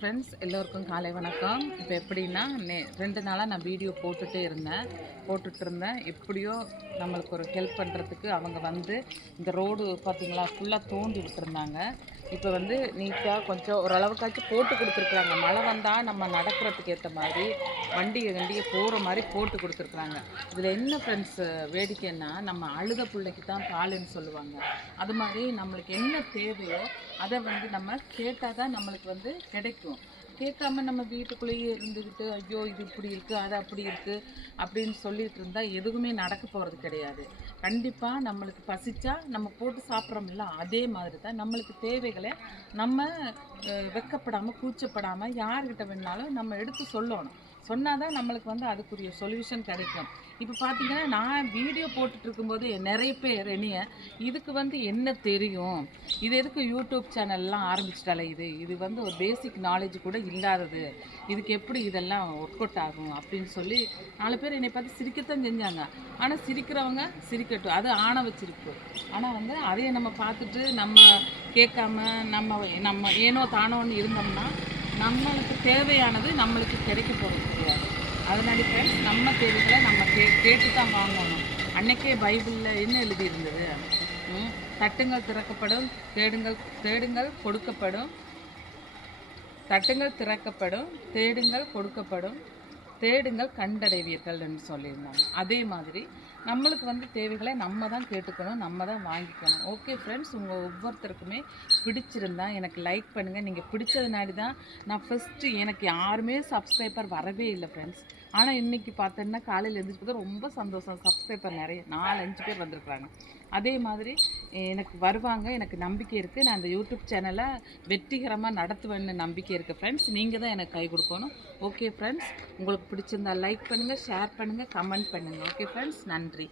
Friends எல்லோருக்கும் காலை வணக்கம். இப்போ எப்படின்னா நே ரெண்டு நாளாக நான் வீடியோ போட்டுகிட்டே இருந்தேன். போட்டுட்டு இருந்தேன். எப்படியோ நம்மளுக்கு ஒரு ஹெல்ப் பண்ணுறதுக்கு அவங்க வந்து இந்த ரோடு பார்த்திங்களா ஃபுல்லாக தோண்டி விட்டுருந்தாங்க. இப்போ வந்து நீட்டாக கொஞ்சம் ஓரளவுக்காச்சும் போட்டு கொடுத்துருக்குறாங்க. மழை வந்தால் நம்ம நடக்கிறதுக்கு ஏற்ற மாதிரி வண்டியை வண்டியை போகிற மாதிரி போட்டு கொடுத்துருக்குறாங்க. இதில் என்ன ஃப்ரெண்ட்ஸ் வேடிக்கைன்னா நம்ம அழுத பிள்ளைக்கு தான் பாலுன்னு சொல்லுவாங்க. அது மாதிரி நம்மளுக்கு என்ன தேவையோ அதை வந்து நம்ம கேட்டால் தான் நம்மளுக்கு வந்து கிடைக்கும். கேட்காம நம்ம வீட்டுக்குள்ளேயே இருந்துக்கிட்டு ஐயோ இது இப்படி இருக்குது அது அப்படி இருக்குது அப்படின்னு சொல்லிட்டு இருந்தால் எதுவுமே நடக்க போகிறது கிடையாது. கண்டிப்பாக நம்மளுக்கு பசிச்சா நம்ம போட்டு சாப்பிட்றோம்ல அதே மாதிரி தான் நம்மளுக்கு தேவைகளை நம்ம வெக்கப்படாமல் கூச்சப்படாமல் யார்கிட்ட வேணாலும் நம்ம எடுத்து சொல்லணும். சொன்னால் தான் நம்மளுக்கு வந்து அதுக்குரிய சொல்யூஷன் கிடைக்கும். இப்போ பார்த்தீங்கன்னா நான் வீடியோ போட்டுட்ருக்கும்போது நிறைய பேர் என்னைய இதுக்கு வந்து என்ன தெரியும்? இது எதுக்கு யூடியூப் சேனல்லாம் ஆரம்பிச்சிட்டாலே இது? இது வந்து ஒரு பேசிக் நாலேஜ் கூட இல்லாதது. இதுக்கு எப்படி இதெல்லாம் ஒர்க் அவுட் ஆகும்? அப்படின்னு சொல்லி நாலு பேர் என்னை பார்த்து சிரிக்கத்தான் செஞ்சாங்க. ஆனால் சிரிக்கிறவங்க சிரிக்கட்டும். அது ஆணை வச்சிருக்கு ஆனால் வந்து அதையே நம்ம பார்த்துட்டு நம்ம கேட்காம நம்ம நம்ம ஏனோ தானோன்னு இருந்தோம்னா நம்மளுக்கு தேவையானது நம்மளுக்கு கிடைக்க போகிறது கிடையாது. அதனால ஃப்ரெண்ட்ஸ் நம்ம தேவைகளை நம்ம கே கேட்டு தான் வாங்கணும். அன்னைக்கே பைபிளில் என்ன எழுதியிருந்தது? தட்டுங்கள் திறக்கப்படும் தேடுங்கள் தேடுங்கள் கொடுக்கப்படும் தட்டுங்கள் திறக்கப்படும் தேடுங்கள் கொடுக்கப்படும் தேடுங்கள் கண்டடைவீர்கள் என்று சொல்லியிருந்தாங்க. அதே மாதிரி நம்மளுக்கு வந்து தேவைகளை நம்ம தான் கேட்டுக்கணும் நம்ம தான் வாங்கிக்கணும். ஓகே ஃப்ரெண்ட்ஸ் உங்கள் ஒவ்வொருத்தருக்குமே பிடிச்சிருந்தா எனக்கு லைக் பண்ணுங்கள் நீங்கள் பிடிச்சதுனாடி தான் நான் ஃபஸ்ட்டு எனக்கு யாருமே சப்ஸ்கிரைபர் வரவே இல்லை ஃப்ரெண்ட்ஸ் ஆனால் இன்றைக்கி பார்த்தோன்னா காலையில் எழுந்திரிச்சு ரொம்ப சந்தோஷம். சப்ஸ்கிரைபர் நிறைய நாலு அஞ்சு பேர் வந்திருக்கிறாங்க. அதே மாதிரி எனக்கு வருவாங்க எனக்கு நம்பிக்கை இருக்குது நான் அந்த யூடியூப் சேனலை வெற்றிகரமாக நடத்துவேன்னு நம்பிக்கை இருக்குது ஃப்ரெண்ட்ஸ் நீங்கள் தான் எனக்கு கை கொடுக்கணும். ஓகே ஃப்ரெண்ட்ஸ் உங்களுக்கு பிடிச்சிருந்தா லைக் பண்ணுங்கள் ஷேர் பண்ணுங்கள் கமெண்ட் பண்ணுங்கள் ஓகே ஃப்ரெண்ட்ஸ் நன்றி.